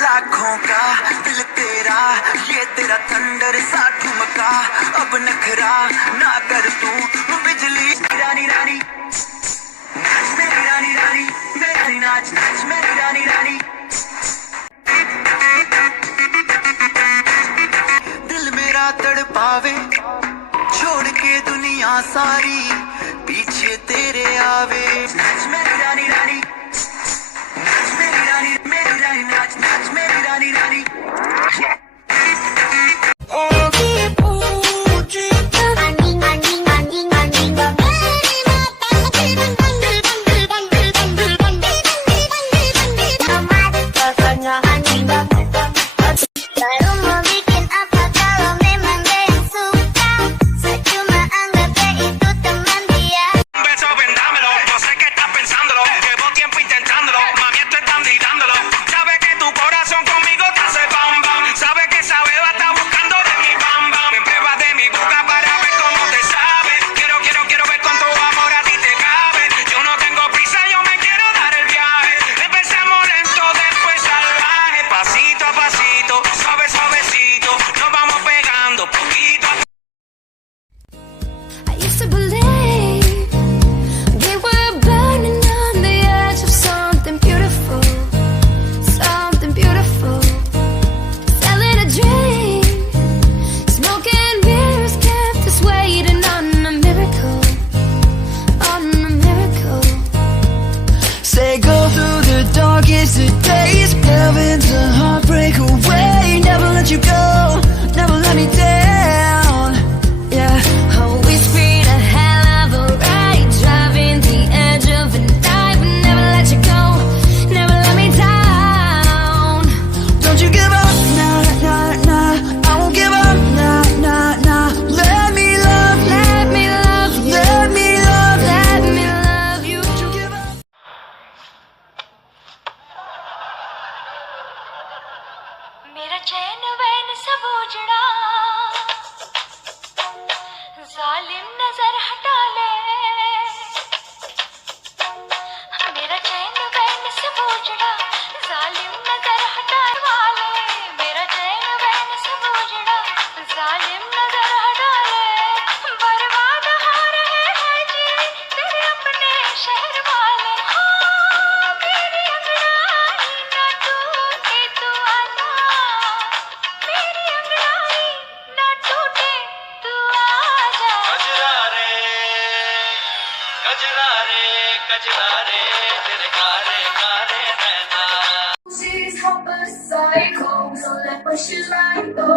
लाखों का दिल तेरा, ये तेरा थंडर सा ठुमका, अब नखरा ना कर तू बिजली रानी रानी, नाच मेरी रानी रानी, मेरी नाच नाच मेरी रानी रानी। दिल मेरा तड़पावे, छोड़ के दुनिया सारी पीछे तेरे आवे, नाच मेरी रानी रानी, नाच मेरी रानी, मेरी रानी नाच नाच मेरी रानी रानी। Darkest of days, heaven's a heartbreak away. Never let you go, never let me down. Yeah, always free to hell of a ride, driving the edge of a knife. Never let you go, never let me down. Don't you give up, nah, nah, nah. I won't give up, nah, nah, nah. Let me love, let me love you. Let me love, let me love you. Don't you give up. मेरा चैन van सब उजड़ा, जालिम नजर हटा ले। मेरा चैन van सब उजड़ा, जालिम नजर हटा वाले। मेरा चैन वैन सब उजड़ा, जालिम नजर हटा ले। बर्बाद हो रहे हैं जी तेरे अपने शहर वाले। हाँ मेरी अंगड़ाई ना टूटे तू आजा, मेरी अंगड़ाई ना टूटे तू आजा। गजरा रे गजरा रे तेरे कारे कारे नैना। She's hopeless, psycho, so let pushes right go.